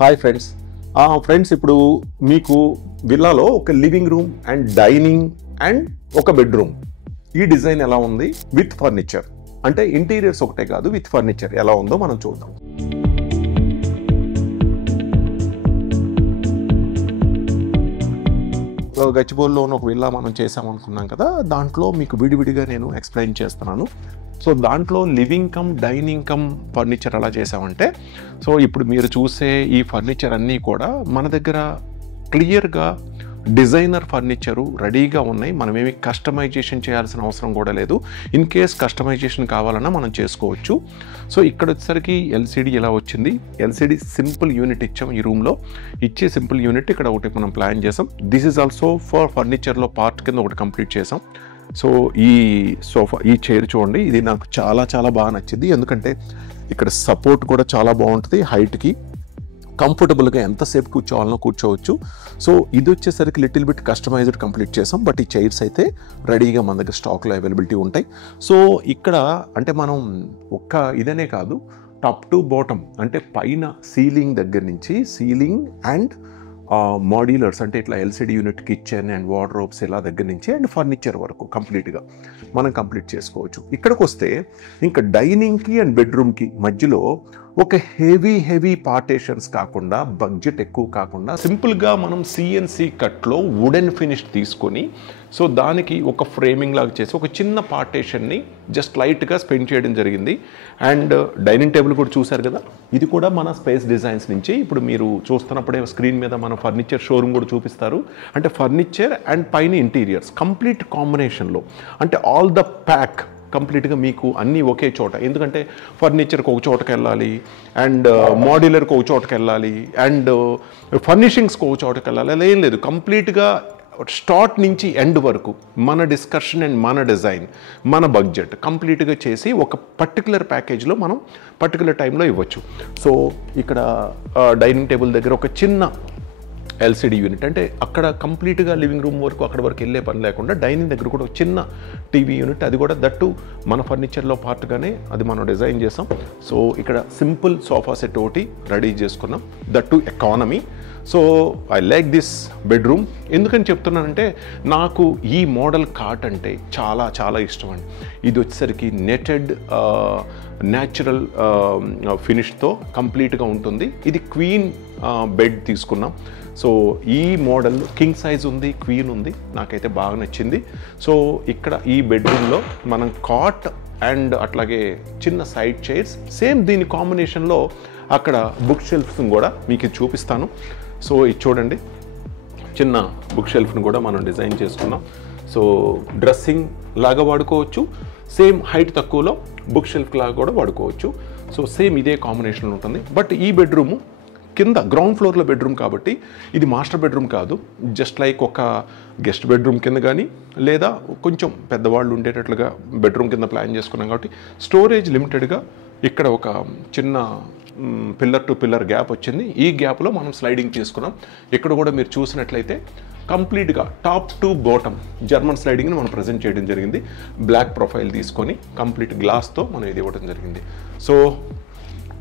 Hi friends. Friends, ఇప్పుడు మీకు విల్లాలో ఒక living room and dining and ఒక బెడ్రూమ్, ఈ డిజైన్ ఎలా ఉంది విత్ ఫర్నిచర్, అంటే ఇంటీరియర్స్ ఒకటే కాదు విత్ ఫర్నిచర్ ఎలా ఉందో మనం చూద్దాం. గచ్చిబౌలిలో ఉన్న ఒక విల్లా మనం చేసామనుకున్నాం కదా, దాంట్లో మీకు విడివిడిగా నేను ఎక్స్ప్లెయిన్ చేస్తున్నాను. సో దాంట్లో living cum dining come furniture ఎలా చేసామంటే, సో ఇప్పుడు మీరు చూసే ఈ ఫర్నిచర్ అన్నీ కూడా మన దగ్గర క్లియర్గా డిజైనర్ ఫర్నిచరు రెడీగా ఉన్నాయి. మనమేమి కస్టమైజేషన్ చేయాల్సిన అవసరం కూడా లేదు. ఇన్ కేస్ కస్టమైజేషన్ కావాలన్నా మనం చేసుకోవచ్చు. సో ఇక్కడ వచ్చేసరికి ఎల్సిడి ఎలా వచ్చింది, ఎల్సిడి సింపుల్ యూనిట్ ఇచ్చాం. ఈ రూమ్లో ఇచ్చే సింపుల్ యూనిట్ ఇక్కడ ఒకటి మనం ప్లాన్ చేసాం. దిస్ ఈజ్ ఆల్సో ఫర్ ఫర్నిచర్లో పార్ట్ కింద ఒకటి కంప్లీట్ చేసాం. సో ఈ సోఫా, ఈ చైర్ చూడండి, ఇది నాకు చాలా చాలా బాగా నచ్చింది. ఎందుకంటే ఇక్కడ సపోర్ట్ కూడా చాలా బాగుంటుంది, హైట్కి కంఫర్టబుల్గా ఎంతసేపు కూర్చోవాలనో కూర్చోవచ్చు. సో ఇది వచ్చేసరికి లిటిల్ బిట్ కస్టమైజ్డ్ కంప్లీట్ చేసాం. బట్ ఈ చైర్స్ అయితే రెడీగా మన దగ్గర స్టాక్లో అవైలబిలిటీ ఉంటాయి. సో ఇక్కడ అంటే మనం ఒక్క ఇదనే కాదు, టాప్ టు బాటమ్ అంటే పైన సీలింగ్ దగ్గర నుంచి సీలింగ్ అండ్ మాడ్యులర్స్ అంటే ఇట్లా LCD unit, kitchen and wardrobes ఇలా దగ్గర నుంచి అండ్ ఫర్నిచర్ వరకు కంప్లీట్గా మనం కంప్లీట్ చేసుకోవచ్చు. ఇక్కడికి వస్తే ఇంకా డైనింగ్కి అండ్ బెడ్రూమ్కి మధ్యలో ఒక హెవీ పార్టేషన్స్ కాకుండా, బడ్జెట్ ఎక్కువ కాకుండా సింపుల్గా మనం సిఎన్సి కట్లో వుడెన్ ఫినిష్ తీసుకొని సో దానికి ఒక ఫ్రేమింగ్ లాగా చేసి ఒక చిన్న పార్టేషన్ని జస్ట్ లైట్గా స్పెండ్ చేయడం జరిగింది. అండ్ డైనింగ్ టేబుల్ కూడా చూశారు కదా, ఇది కూడా మన స్పేస్ డిజైన్స్ నుంచి. ఇప్పుడు మీరు చూస్తున్నప్పుడే స్క్రీన్ మీద మన ఫర్నిచర్ షోరూమ్ కూడా చూపిస్తారు. అంటే ఫర్నిచర్ అండ్ పైన ఇంటీరియర్స్ కంప్లీట్ కాంబినేషన్లో, అంటే ఆల్ ద ప్యాక్ కంప్లీట్గా మీకు అన్నీ ఒకే చోట. ఎందుకంటే ఫర్నిచర్కి ఒక చోటకి వెళ్ళాలి, అండ్ మాడ్యులర్కి ఒక చోటకి వెళ్ళాలి, అండ్ ఫర్నిషింగ్స్కి ఒక చోటకి వెళ్ళాలి, అలా ఏం లేదు. కంప్లీట్గా స్టార్ట్ నుంచి ఎండ్ వరకు మన డిస్కషన్ అండ్ మన డిజైన్, మన బడ్జెట్ కంప్లీట్గా చేసి ఒక పర్టికులర్ ప్యాకేజ్లో మనం పర్టికులర్ టైంలో ఇవ్వచ్చు. సో ఇక్కడ డైనింగ్ టేబుల్ దగ్గర ఒక చిన్న ఎల్సిడి యూనిట్, అంటే అక్కడ కంప్లీట్గా లివింగ్ రూమ్ వరకు అక్కడ వరకు వెళ్ళే పని లేకుండా డైనింగ్ దగ్గర కూడా ఒక చిన్న టీవీ యూనిట్, అది కూడా దట్టు మన ఫర్నిచర్లో పార్ట్గానే అది మనం డిజైన్ చేసాం. సో ఇక్కడ సింపుల్ సోఫా సెట్ ఒకటి రెడీ చేసుకున్నాం, that economy. So I like this bedroom. ఎందుకని చెప్తున్నానంటే నాకు ఈ మోడల్ కాట్ అంటే చాలా చాలా ఇష్టం అండి. ఇది వచ్చేసరికి నెటెడ్ న్యాచురల్ ఫినిష్తో కంప్లీట్గా ఉంటుంది. ఇది క్వీన్ బెడ్ తీసుకున్నాం. సో ఈ మోడల్ కింగ్ సైజ్ ఉంది, క్వీన్ ఉంది, నాకైతే బాగా నచ్చింది. సో ఇక్కడ ఈ బెడ్రూమ్లో మనం కాట్ అండ్ అట్లాగే చిన్న సైడ్ చైర్స్, సేమ్ దీని కాంబినేషన్లో అక్కడ బుక్ షెల్ఫ్స్ కూడా మీకు చూపిస్తాను. సో ఇది చూడండి, చిన్న బుక్ షెల్ఫ్ని కూడా మనం డిజైన్ చేసుకున్నాం. సో డ్రెస్సింగ్ లాగా వాడుకోవచ్చు, సేమ్ హైట్ తక్కువలో బుక్ షెల్ఫ్ లాగా కూడా వాడుకోవచ్చు. సో సేమ్ ఇదే కాంబినేషన్లో ఉంటుంది. బట్ ఈ బెడ్రూము కింద గ్రౌండ్ ఫ్లోర్లో బెడ్రూమ్ కాబట్టి ఇది మాస్టర్ బెడ్రూమ్ కాదు, జస్ట్ లైక్ ఒక గెస్ట్ బెడ్రూమ్ కింద కానీ లేదా కొంచెం పెద్దవాళ్ళు ఉండేటట్లుగా బెడ్రూమ్ కింద ప్లాన్ చేసుకున్నాం. కాబట్టి స్టోరేజ్ లిమిటెడ్గా ఇక్కడ ఒక చిన్న పిల్లర్ టు పిల్లర్ గ్యాప్ వచ్చింది. ఈ గ్యాప్లో మనం స్లైడింగ్ తీసుకున్నాం. ఇక్కడ కూడా మీరు చూసినట్లయితే కంప్లీట్గా టాప్ టు బాటమ్ జర్మన్ స్లైడింగ్ని మనం ప్రజెంట్ చేయడం జరిగింది. బ్లాక్ ప్రొఫైల్ తీసుకొని కంప్లీట్ గ్లాస్తో మనం ఇది ఇవ్వడం జరిగింది. సో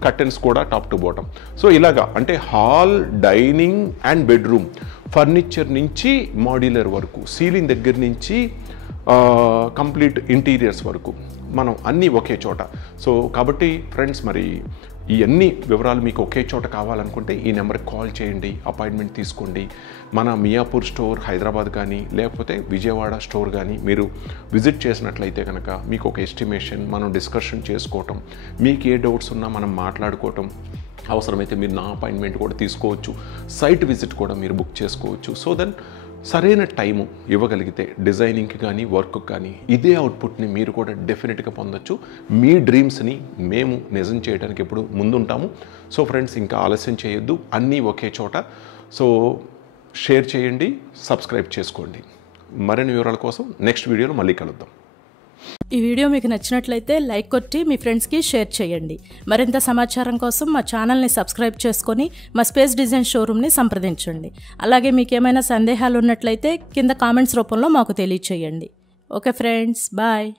కర్టెన్స్ కూడా టాప్ టు బాటమ్. సో ఇలాగా అంటే hall, dining and bedroom, furniture నుంచి మాడ్యులర్ వరకు, సీలింగ్ దగ్గర నుంచి కంప్లీట్ ఇంటీరియర్స్ వరకు మనం అన్నీ ఒకే చోట. సో కాబట్టి ఫ్రెండ్స్, మరి ఈ అన్ని వివరాలు మీకు ఒకే చోట కావాలనుకుంటే ఈ నెంబర్కి కాల్ చేయండి, అపాయింట్మెంట్ తీసుకోండి. మన మియాపూర్ స్టోర్ హైదరాబాద్ కానీ లేకపోతే విజయవాడ స్టోర్ కానీ మీరు విజిట్ చేసినట్లయితే కనుక మీకు ఒక ఎస్టిమేషన్, మనం డిస్కషన్ చేసుకోవటం, మీకు ఏ డౌట్స్ ఉన్నా మనం మాట్లాడుకోవటం, అవసరమైతే మీరు నా అపాయింట్మెంట్ కూడా తీసుకోవచ్చు, సైట్ విజిట్ కూడా మీరు బుక్ చేసుకోవచ్చు. సో దెన్ సరైన టైము ఇవ్వగలిగితే డిజైనింగ్కి కానీ వర్క్కి కానీ ఇదే అవుట్పుట్ని మీరు కూడా డెఫినెట్గా పొందొచ్చు. మీ డ్రీమ్స్ని మేము నిజం చేయడానికి ఎప్పుడు ముందుంటాము. సో ఫ్రెండ్స్, ఇంకా ఆలస్యం చేయొద్దు, అన్నీ ఒకే చోట. సో షేర్ చేయండి, సబ్స్క్రైబ్ చేసుకోండి. మరిన్ని వివరాల కోసం నెక్స్ట్ వీడియోలో మళ్ళీ కలుద్దాం. ఈ వీడియో మీకు నచ్చినట్లయితే లైక్ కొట్టి మీ ఫ్రెండ్స్కి షేర్ చేయండి. మరింత సమాచారం కోసం మా ఛానల్ని సబ్స్క్రైబ్ చేసుకొని మా స్పేస్ డిజైన్ షోరూమ్ని సంప్రదించండి. అలాగే మీకు ఏమైనా సందేహాలు ఉన్నట్లయితే కింద కామెంట్స్ రూపంలో మాకు తెలియచేయండి. Okay friends, bye.